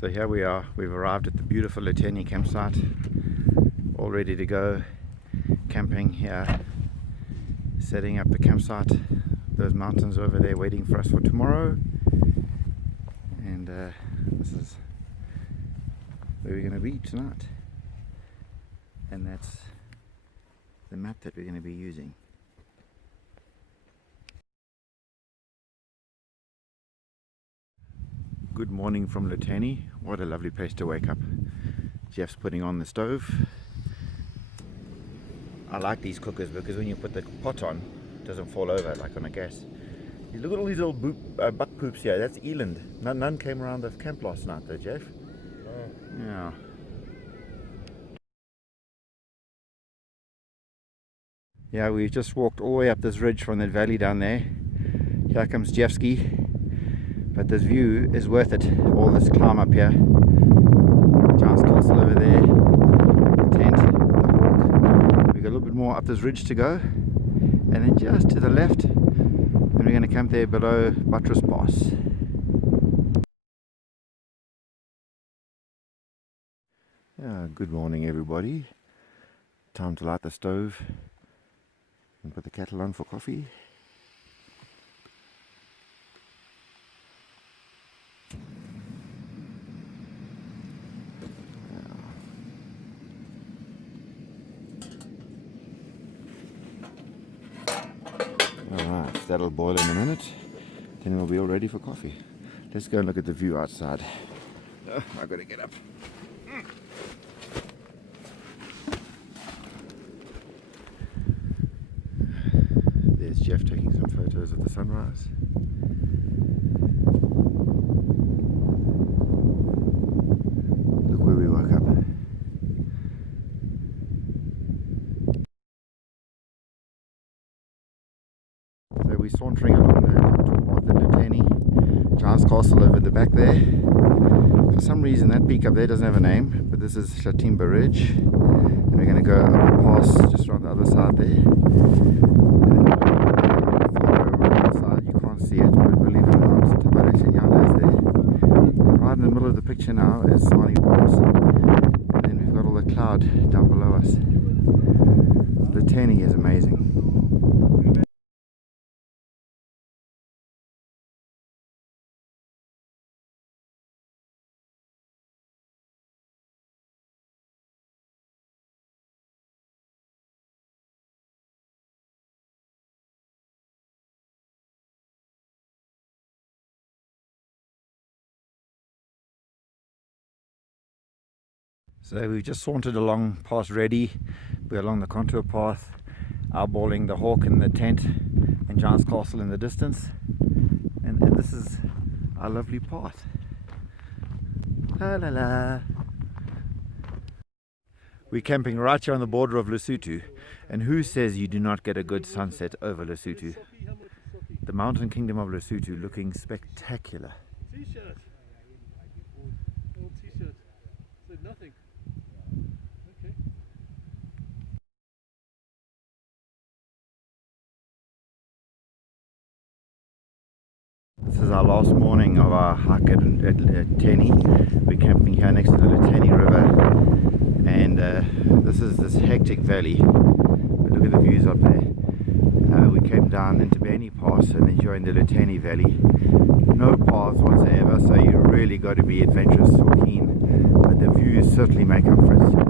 So here we are, we've arrived at the beautiful Loteni campsite, all ready to go camping here, setting up the campsite. Those mountains over there waiting for us for tomorrow, and this is where we're going to be tonight, and that's the map that we're going to be using. Good morning from Loteni. What a lovely place to wake up. Jeff's putting on the stove. I like these cookers because when you put the pot on, it doesn't fall over like on a gas. Look at all these little buck poops here. That's eland. None came around the camp last night though, Jeff. Oh. Yeah. Yeah, we just walked all the way up this ridge from that valley down there. Here comes Jeff's ski. But this view is worth it. All this climb up here. Giant's Castle over there. The tent, the hawk. We've got a little bit more up this ridge to go. And then just to the left, and we're going to camp there below Buttress Pass. Good morning everybody. Time to light the stove and put the kettle on for coffee. Alright, that'll boil in a minute, then we'll be all ready for coffee. Let's go and look at the view outside. Oh, I've got to get up. There's Jeff taking some photos of the sunrise. Look where we woke up. So we're sauntering along the contour path at Loteni. Giant's Castle over the back there. For some reason that peak up there doesn't have a name, but this is Shatimba Ridge. And we're going to go up the pass just around the other side there. And then far over on the other side, you can't see it, but believe it or not, Tabarek Nyanda is there. And right in the middle of the picture now is Sani Pass. And then we've got all the cloud down below us. Loteni is amazing. So we've just sauntered along past Ready. We're along the contour path, eyeballing the hawk in the tent and Giant's Castle in the distance. And this is our lovely path. La la la. We're camping right here on the border of Lesotho. And who says you do not get a good sunset over Lesotho? The mountain kingdom of Lesotho looking spectacular. T-shirt. Old t-shirt. Said nothing. Okay. This is our last morning of our hike at Loteni. We're camping here next to the Loteni River, and this is this hectic valley. But look at the views up there. We came down into Beni Pass and then joined the Loteni Valley. No paths whatsoever, so you really got to be adventurous or keen, but the views certainly make up for it.